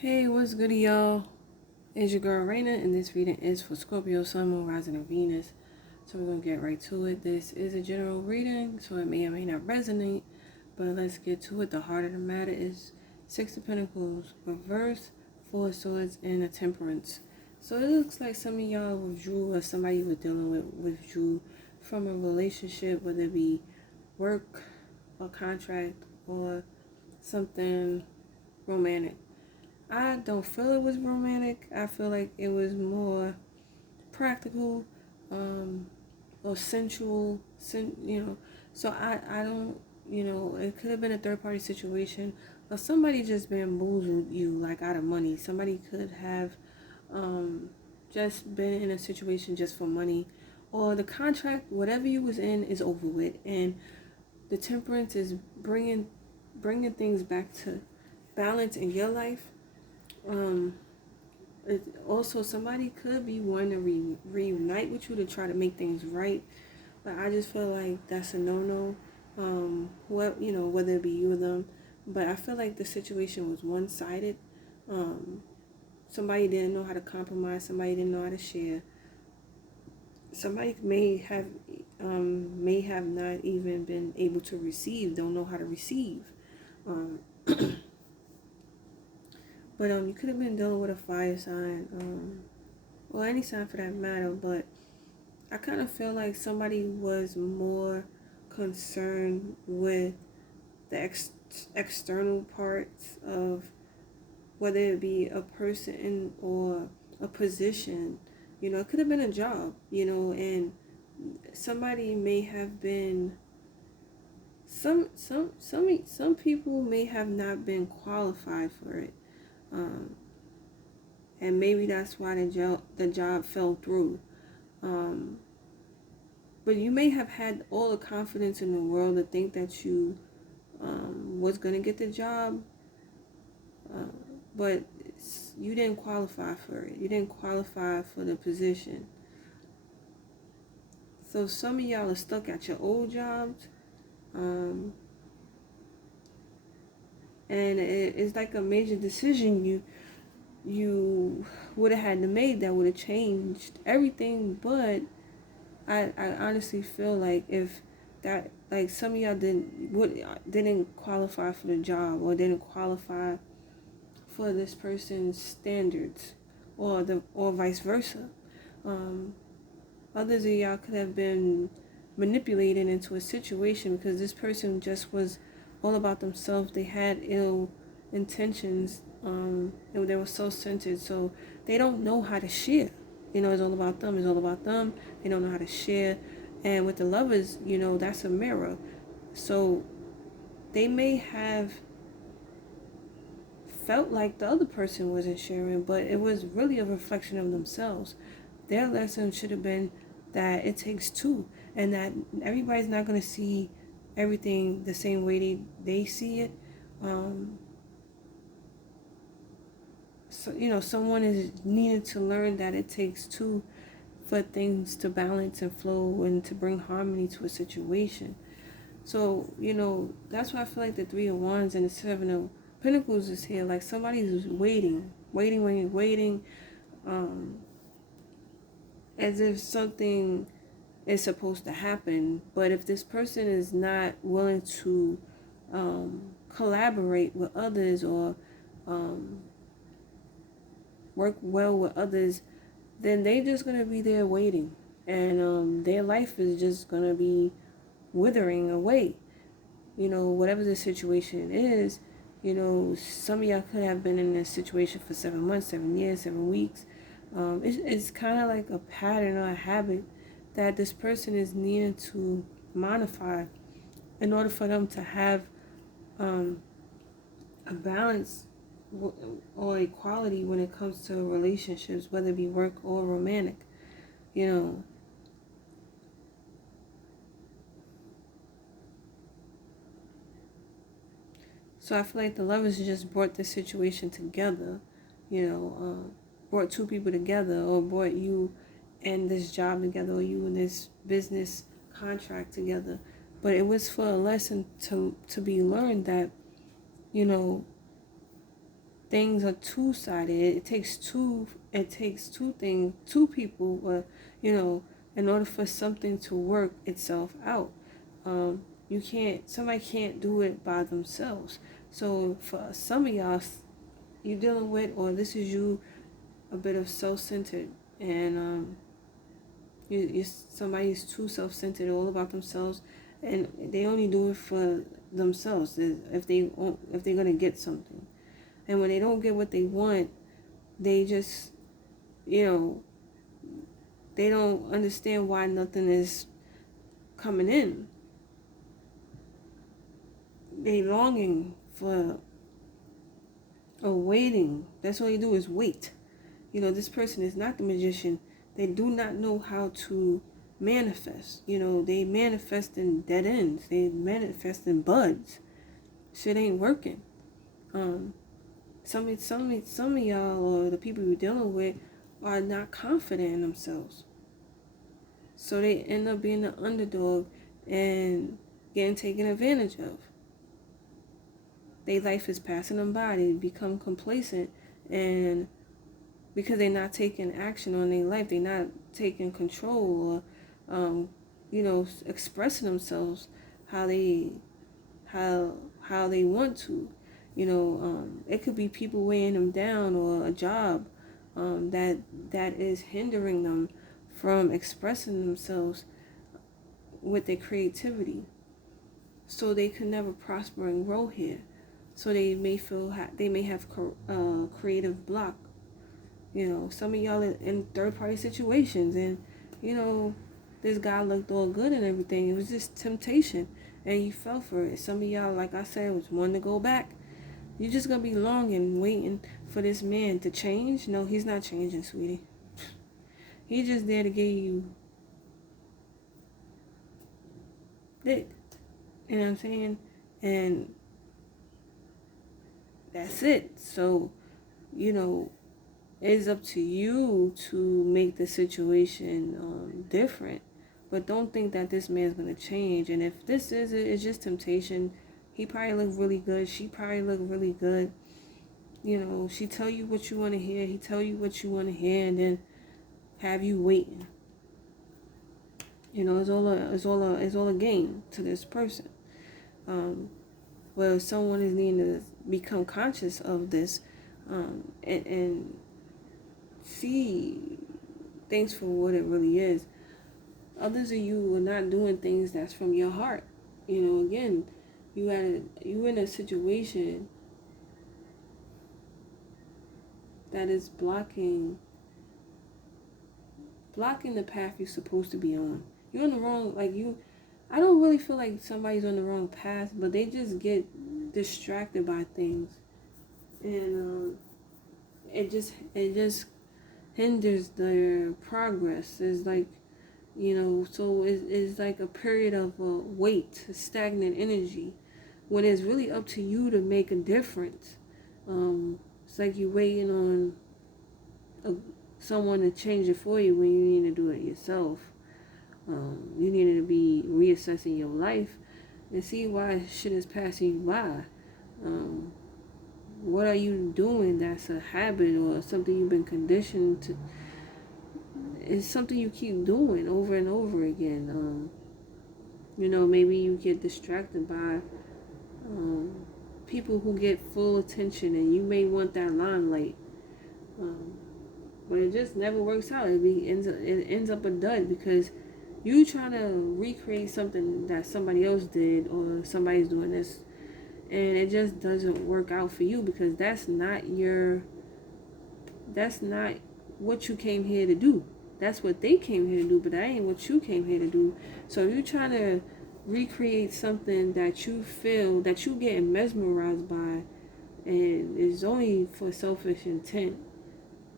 Hey, what's good, y'all? It's your girl Raina, and this reading is for Scorpio, Sun, Moon, Rising, and Venus. So we're gonna get right to it. This is a general reading, so it may or may not resonate, but let's get to it. The heart of the matter is Six of Pentacles, Reverse, Four of Swords, and a Temperance. So it looks like some of y'all withdrew, or somebody you were dealing with withdrew from a relationship, whether it be work, or contract, or something romantic. I don't feel it was romantic. I feel like it was more practical, um, or sensual. So I don't. It could have been a third party situation, or somebody just bamboozled you like out of money. Somebody could have, just been in a situation just for money, or the contract, whatever you was in, is over with, and the temperance is bringing things back to balance in your life. Um, Also, somebody could be wanting to reunite with you to try to make things right, but I just feel like that's a no-no. Whether it be you or them, but I feel like the situation was one-sided. Um, Somebody didn't know how to compromise. Somebody didn't know how to share. Somebody may have not even been able to receive. Don't know how to receive. Um, but you could have been dealing with a fire sign. Well, any sign for that matter, but I kind of feel like somebody was more concerned with the external parts of whether it be a person or a position. It could have been a job, and somebody may have been some people may have not been qualified for it. Um, and maybe that's why the job fell through. Um, But you may have had all the confidence in the world to think that you was going to get the job, uh, but you didn't qualify for it. You didn't qualify for the position. So some of y'all are stuck at your old jobs, um, and it's like a major decision you would have had to make that would have changed everything. But I honestly feel like if that, like, some of y'all didn't qualify for the job, or didn't qualify for this person's standards, or vice versa. Um, Others of y'all could have been manipulated into a situation because this person just was all about themselves. They had ill intentions, and they were so centered, so they don't know how to share. It's all about them. It's all about them. They don't know how to share. And with the lovers, that's a mirror. So they may have felt like the other person wasn't sharing, but it was really a reflection of themselves. Their lesson should have been that it takes two, and that everybody's not going to see everything the same way they see it. Um, someone is needed to learn that it takes two for things to balance and flow and to bring harmony to a situation. So, that's why I feel like the Three of Wands and the Seven of Pentacles is here. Like somebody's waiting, um, as if something is supposed to happen. But if this person is not willing to collaborate with others, or um, work well with others, then they just going to be there waiting. And their life is just going to be withering away. Whatever the situation is, some of y'all could have been in this situation for 7 months, 7 years, 7 weeks. It's kind of like a pattern or a habit that this person is needing to modify in order for them to have a balance or equality when it comes to relationships, whether it be work or romantic. You know, So I feel like the lovers just brought this situation together, brought two people together, or brought you and this job together, or you and this business contract together. But it was for a lesson to be learned that, you know, things are two-sided. It takes two people, in order for something to work itself out. Somebody can't do it by themselves. So for some of y'all, you dealing with, or this is you, a bit of self-centered, and somebody's too self-centered, all about themselves, and they only do it for themselves. If they're gonna get something, and when they don't get what they want, they just, they don't understand why nothing is coming in. They longing for, or waiting. That's all you do is wait. This person is not the magician. They do not know how to manifest. They manifest in dead ends. They manifest in buds. Shit ain't working. Some of y'all, or the people you're dealing with, are not confident in themselves. So they end up being the underdog and getting taken advantage of. Their life is passing them by. They become complacent, and because they're not taking action on their life, they're not taking control, or expressing themselselves how they want to. It could be people weighing them down, or a job that is hindering them from expressing themselves with their creativity. So they could never prosper and grow here. So they may have creative block. Some of y'all in third-party situations, and this guy looked all good and everything. It was just temptation, and you fell for it. Some of y'all, like I said, was wanting to go back. You're just gonna be longing, waiting for this man to change. No, he's not changing, sweetie. He's just there to get you dick. You know what I'm saying? And that's it. So, it's up to you to make the situation different. But don't think that this man's going to change. And if this is it, it's just temptation. He probably look really good. She probably look really good. She tell you what you want to hear. He tell you what you want to hear, and then have you waiting. It's all a game to this person. Well, someone is needing to become conscious of this, and see things for what it really is. Others of you are not doing things that's from your heart. Again, you in a situation that is blocking the path you're supposed to be on. You're on the wrong, I don't really feel like somebody's on the wrong path, but they just get distracted by things, and it just hinders their progress. It's like, so it's like a period of weight, stagnant energy, when it's really up to you to make a difference. It's like you're waiting on someone to change it for you when you need to do it yourself. You need to be reassessing your life and see why shit is passing you by. What are you doing that's a habit or something you've been conditioned to? It's something you keep doing over and over again. Maybe you get distracted by people who get full attention, and you may want that limelight. But it just never works out. It ends up a dud, because you trying to recreate something that somebody else did, or somebody's doing this, and it just doesn't work out for you, because that's not what you came here to do. That's what they came here to do, but that ain't what you came here to do. So if you're trying to recreate something that you feel that you getting mesmerized by, and it's only for selfish intent,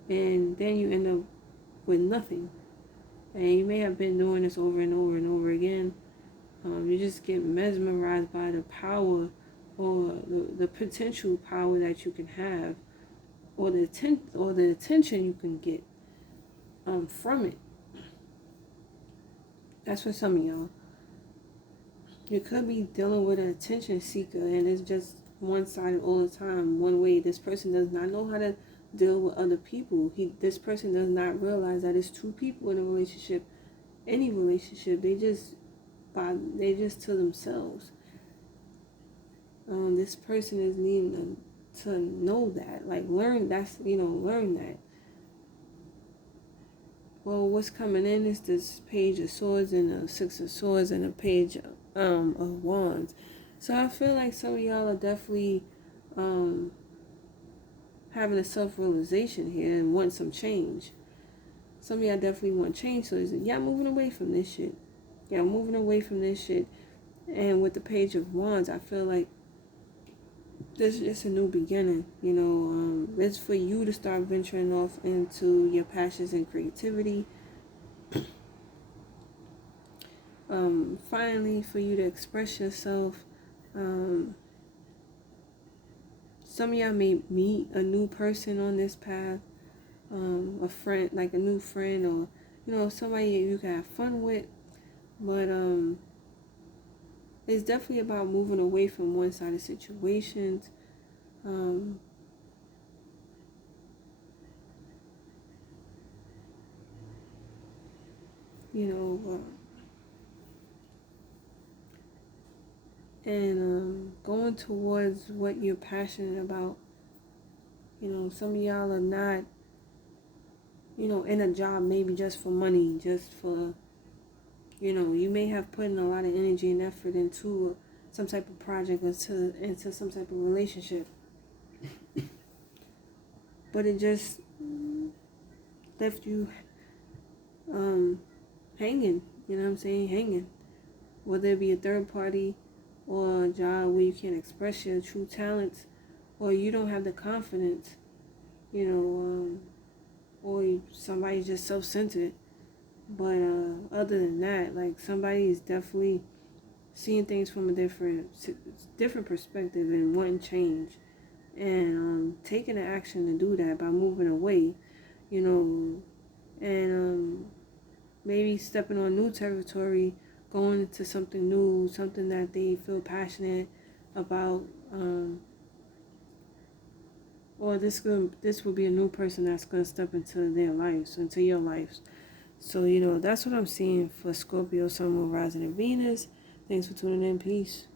and then you end up with nothing. And you may have been doing this over and over and over again. You just get mesmerized by the power, or the potential power that you can have, or the attention you can get from it. That's for some of y'all. You could be dealing with an attention seeker, and it's just one-sided all the time, one way. This person does not know how to deal with other people. This person does not realize that it's two people in a relationship, any relationship. They just to themselves. This person is needing to know that, like learn that. Well, what's coming in is this Page of Swords and a Six of Swords and a Page of Wands. So I feel like some of y'all are definitely having a self-realization here and want some change. Some of y'all definitely want change, so y'all moving away from this shit. Y'all moving away from this shit. And with the Page of Wands, I feel like this is just a new beginning. It's for you to start venturing off into your passions and creativity. Finally, for you to express yourself. Some of y'all may meet a new person on this path, a friend, like a new friend, or somebody you can have fun with. But it's definitely about moving away from one-sided situations. And going towards what you're passionate about. Some of y'all are not, in a job maybe just for money, just for, you may have put in a lot of energy and effort into some type of project or into some type of relationship. But it just left you hanging, hanging. Whether it be a third party or a job where you can't express your true talents, or you don't have the confidence, or somebody's just self-centered. But other than that, like, somebody is definitely seeing things from a different perspective and wanting change, and taking the action to do that by moving away, and maybe stepping on new territory, going into something new, something that they feel passionate about, or this will be a new person that's going to step into their lives, into your lives. So, that's what I'm seeing for Scorpio, Sun, Moon, Rising, and Venus. Thanks for tuning in. Peace.